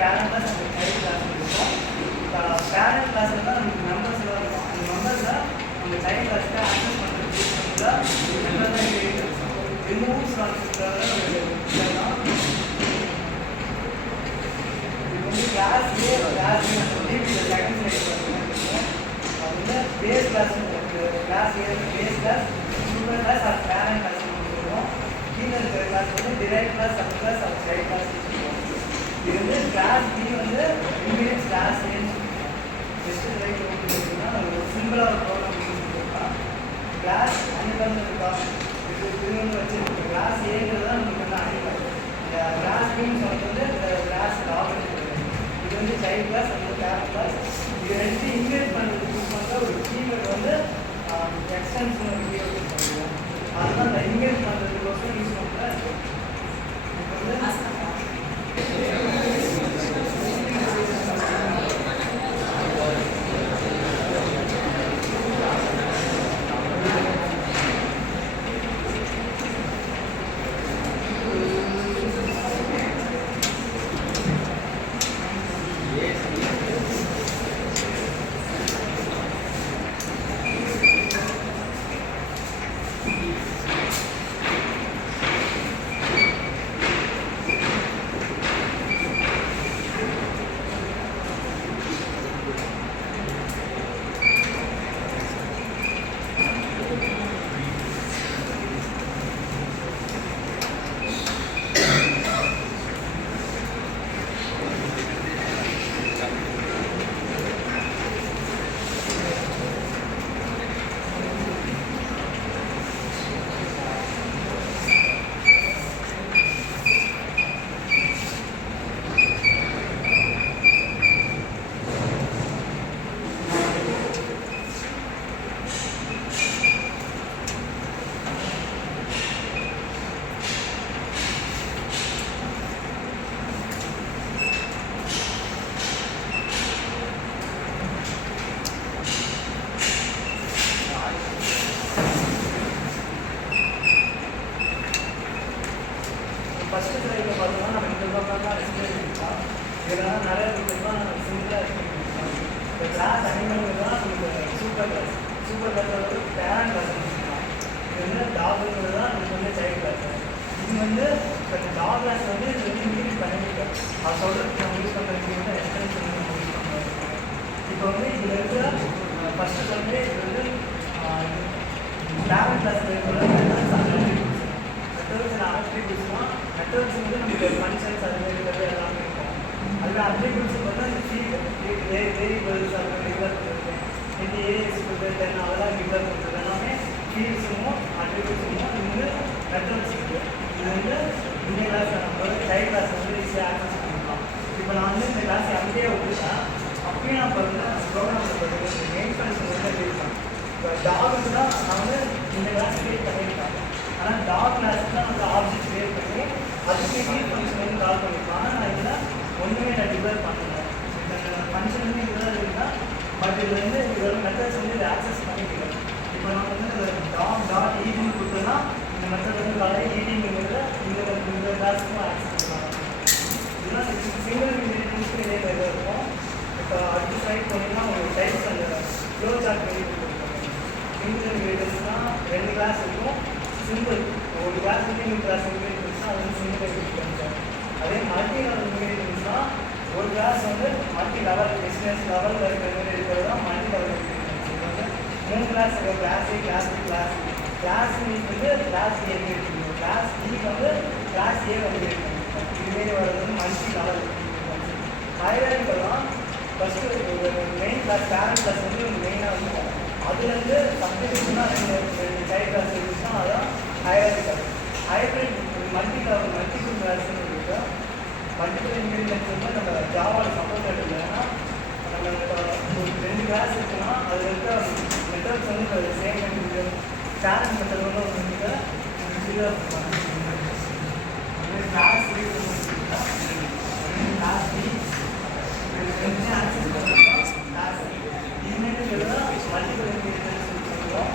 Parent class அந்த child class இருக்கும். Parent கிளாஸில் தான் நமக்கு மெம்பர்ஸ்லாம் இருக்கும். அந்த மெம்பர்ஸை நம்ம சைல்டு கிளாஸ்க்கு ஆக்சஸ் பண்ணுறது எல்லாம் தான் ரிமூவ்ஸ் கான்செப்டாக இது வந்து கிளாஸ் ஏ சொல்லி இந்த செகண்ட் சைடு பண்ணுவோம். அது வந்து பேஸ் கிளாஸ் கிளாஸ் ஏ பேஸ் கிளாஸ் சூப்பர் கிளாஸ் அது பேரண்ட் கிளாஸ் சொல்லுவோம். கீழே இருக்கிற கிளாஸ் வந்து டிரைவ் கிளாஸ் சப் கிளாஸ் அது சைட் கிளாஸ் சொல்லுவோம். இது வந்து கிளாஸ் பி வந்து இமீடியட் கிளாஸ் ஏன்னு சொல்லுவோம். ஜஸ்ட் ரைட் ஓகேன்னா ஒரு சிம்பிளாக ஒரு ப்ரோக்ராம் கொடுக்கலாம். கிளாஸ் அனிமல் இருக்கா இது வந்து வச்சுருக்கு. கிளாஸ் ஏங்கிறது தான் நமக்கு வந்து அனிமல். இந்த கிளாஸ் பின்னு சொல்றது வந்து இந்த கிளாஸ் ஆப்ஜெக்ட். இது வந்து சைல்ட் கிளாஸ் அந்த பேரண்ட் கிளாஸ். இது ரெண்டு இன்வைட் பண்ணுறதுக்கு யூஸ் பண்ணுற ஒரு கீவேர்டு வந்து எக்ஸ்டென்ஷன் ஒரு கீவேர்டு பண்ணுவோம். அதுதான் அந்த இன்வைட் பண்ணுறதுக்கோசரம் யூஸ் பண்ணுறேன். இப்போ வந்து ஃபஸ்ட்டு சைடில் பார்த்தோம்னா நம்ம இந்த பக்கம் தான் எக்ஸ்பிளைன் பண்ணிக்கலாம். இதெல்லாம் நிறைய தான் சிம்பிளாக எக்ஸ்பிளைன் பண்ணிக்கலாம். இப்போ கிளாஸ் அனிமல் தான் நமக்கு சூப்பர் கிளாஸ். சூப்பர் கிளாஸ் வந்து பேரண்ட் கிளாஸ் பண்ணிக்கலாம். இது வந்து டாகுங்கிறது தான் நமக்கு வந்து சைல்டு கிளாஸ். இது வந்து இப்போ இந்த டாக் கிளாஸ் வந்து இது வந்து இன்க்ரீஸ் பண்ணிருக்கோம். அது சொல்கிறதுக்கு நம்ம யூஸ் பண்ணுறதுக்கு வந்து எக்ஸ்டென்ஷன் நம்ம யூஸ் பண்ணுறோம். இப்போ வந்து இதில் இருக்கிற ஃபஸ்ட்டு வந்து இது வந்து பேரண்ட் கிளாஸில் இருக்கிற அட்ரிபியூட்ஸ்னால் மெத்தட்ஸ் வந்து நமக்கு ஃபங்க்ஷன்ஸ் அது மாதிரி இருக்கிறது எல்லாமே இருக்கும். அதில் அட்ரிபியூட்ஸ் பார்த்தா இந்த ஃபீல்டு வேரியபிள்ஸ் அது மாதிரி டிக்ளேர் பண்ணுறது இந்த ஏஎஸ் கொடுத்து அதெல்லாம் டிக்ளேர் பண்ணுறது எல்லாமே ஃபீல்ட்ஸுமோ அட்ரிபியூட்ஸுமோ இது வந்து மெத்தட்ஸ் இருக்குது. இது வந்து இந்த கிளாஸில் நம்ம சைல்ட் கிளாஸ் வந்து ஈஸியாக ஆக்சஸ் பண்ணிக்கலாம். இப்போ நான் வந்து இந்த கிளாஸ் அப்படியே விட்டுட்டேன். அப்பயும் நான் இப்போ வந்து ப்ரோக்ராம் மெயின் ஃபங்க்ஷன் வந்து எழுதிருக்கேன். இப்போ டாகுக்கு தான் நான் வந்து இந்த கிளாஸ் கிரியேட் பண்ணியிருக்கேன். ஆனால் டாக் கிளாஸுக்கு தான் வந்து ஆப்ஜெக்ட் கிரியேட் பண்ணி அதுக்கு கிரியேட் ஃபங்க்ஷன் வந்து கால் பண்ணியிருக்கோம். ஆனால் நான் இதில் ஒன்றுமே நான் டிக்ளேர் பண்ணலை. இந்த ஃபங்க்ஷன் வந்து இதுதான் இருந்தால் பட் இதில் வந்து இதோட மெத்தட்ஸ் வந்து இதை ஆக்சஸ் பண்ணிக்கிறேன். இப்போ நான் வந்து டாட் ஈட்டிங் கொடுத்தோன்னா இந்த மெத்தட் வந்து காலையில் ஈட்டிங்கிறது இந்த கிளாஸுக்கும் ஆக்சஸ் பண்ணலாம். இதெல்லாம் சிங்கிள் இன்கிரீடியன்ஸ்க்கு இதே மாதிரி இருக்கும். இப்போ அடுத்த சைட் பண்ணிங்கன்னா உங்களுக்கு டைப்ஸ் அந்த ஃப்ளோ சார்ட் பண்ணி கொடுத்துருக்காங்க. சிங்கிள் இன்கிரீடியன்ஸ்னால் 2 கிளாஸ் இருக்கும். சிம்பிள் ஒரு கிளாஸ் வந்து இன்னொரு கிளாஸ் இன்கிரீடியன்ஸ்னால் அது வந்து சிங்கிள் இன்கிரீடியன்ஸ். அதே மல்டி லெவல் இன்கிரீடியன்ஸ்னால் ஒரு கிளாஸ் வந்து மல்டி லெவல் பிஸ்னஸ் லெவலில் இருக்கிற மாதிரி இருக்கிறது தான் மல்டி லெவல் இன்கிரீடியன்ஸ். இது வந்து 3 கிளாஸ் இருக்கும். Class A class B class பிக்கு வந்து கிளாஸ் ஏ இன்கிரீடியன்ஸ், கிளாஸ் பிக்கு வந்து கிளாஸ் ஏ இன்கிரீடியன்ஸ். இதுமாரி வர்றது வந்து மல்டி லெவல் இன்கிரீடியன்ஸ். ஹையராரிக்கெல்லாம் ஃபஸ்ட்டு ஒரு மெயின் கிளாஸ் பேரண்ட் கிளாஸ் வந்து மெயினாக இருக்கும். அதுலேருந்து சப்டிவிஷனாக ரெண்டு சைல்ட் கிளாஸ் இருந்துச்சுன்னா அதான் ஹையராரிக்கல். ஹைப்ரிட் மல்டிபிள் கிளாஸ்ன்னு இருக்குது. மல்டிபிள் இன்கிரீடியன்ஸ் வந்து நம்ம ஜாவாவில் சப்போர்ட் இல்லை. ஏன்னா நம்ம ஒரு 2 கிளாஸ் இருக்குன்னா அதில் இருக்க மெத்தட்ஸ் வந்து சேம் மெத்தட் பேரண்ட் மெத்தட் வந்து ஒரு கிளாஸ் கிளாஸ் பி ஆக்சஸ் பண்ணலாம். கிளாஸ் இதுமாரி மல்டிபிள் இன்கிரீடியன்ஸ் சொல்லுவோம்.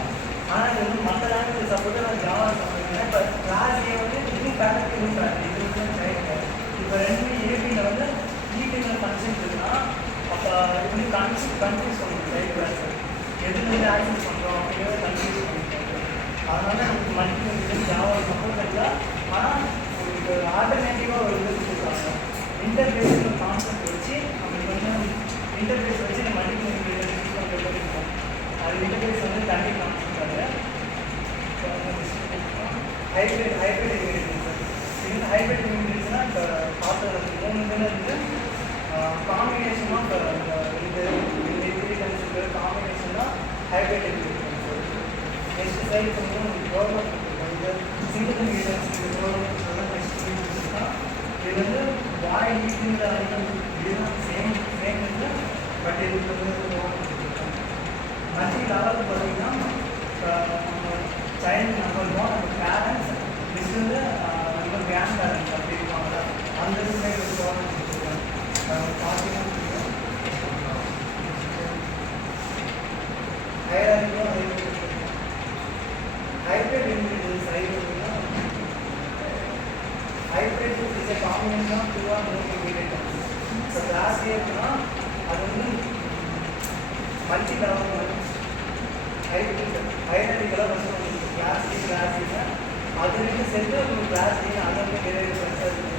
ஆனால் இது வந்து மற்ற லாங்குவேஜ் சப்போர்ட்டு நான் ஜாவா சப்போர்ட். இப்போ கிளாஸ் ஏ வந்து இன்னும் பேரண்ட் இன்னும் பேரண்ட் இது வந்து சைல்டு. இப்போ 2 ஏபியில் வந்து ஈட்டு அதனால நமக்கு மல்டி இன்டெலிஜென்ஸ் ஜாவா சப்போர்ட் இல்லை. ஆனால் உங்களுக்கு ஆல்டர்னேட்டிவாக ஒரு இது கொடுத்துருக்காங்க. இன்டர்ஃபேஸ்னு ஒரு கான்செப்ட் வச்சு நம்மளுக்கு வந்து இன்டர்ஃபேஸ் வச்சு நம்ம மல்டி இன்டெலிஜென்ஸ் பண்ணியிருக்கோம். அது இன்டர்ஃபேஸ் வந்து தனி கான்செப்ட் அது. Hybrid intelligence. இது ஹைப்ரிட் இன்டெலிஜென்ஸ்னால் இப்போ பார்த்தது 3 இதில் இருந்து காம்பினேஷன் ஆஃப் இந்த இன்டெலிஜென்ஸுக்கு காம்பினேஷன் தான் ஹைப்ரிட் இன்டெலிஜென்ஸ். நெக்ஸ்ட் சைட் வந்து கவர்மெண்ட் இந்த சிங்கிள் இன்டெலிஜென்ஸ் கவர்மெண்ட் நெக்ஸ்ட் தான். இது வந்து வாய் ஈட்டிங் இதுதான் சேம் வந்து பட் இதுக்கு வந்து மல்டி லெவல் பார்த்தீங்கன்னா நம்ம சைல்டு நம்பர் நம்ம பேரண்ட்ஸ் நெக்ஸ்ட் வந்து நம்ம கிராண்ட் பேரண்ட்ஸ் அப்படி இருப்பாங்க. அந்த சைடு வந்து கவர்மெண்ட் பார்த்தீங்கன்னா ஹையரார்க்கியும் அதே hybrid intelligence side hybrid is a combination of 2 or more ingredients. So class ஏன்னா அது வந்து மல்டி லெவல் ஹைப்ரிட் ஹையரார்க்கிக்கலாக ஃபஸ்ட்டு கிளாஸ் ஏ அது ரெண்டு சேர்த்து உங்களுக்கு கிளாஸ் ஏ அதை வந்து டெலிவரி பண்ணுறது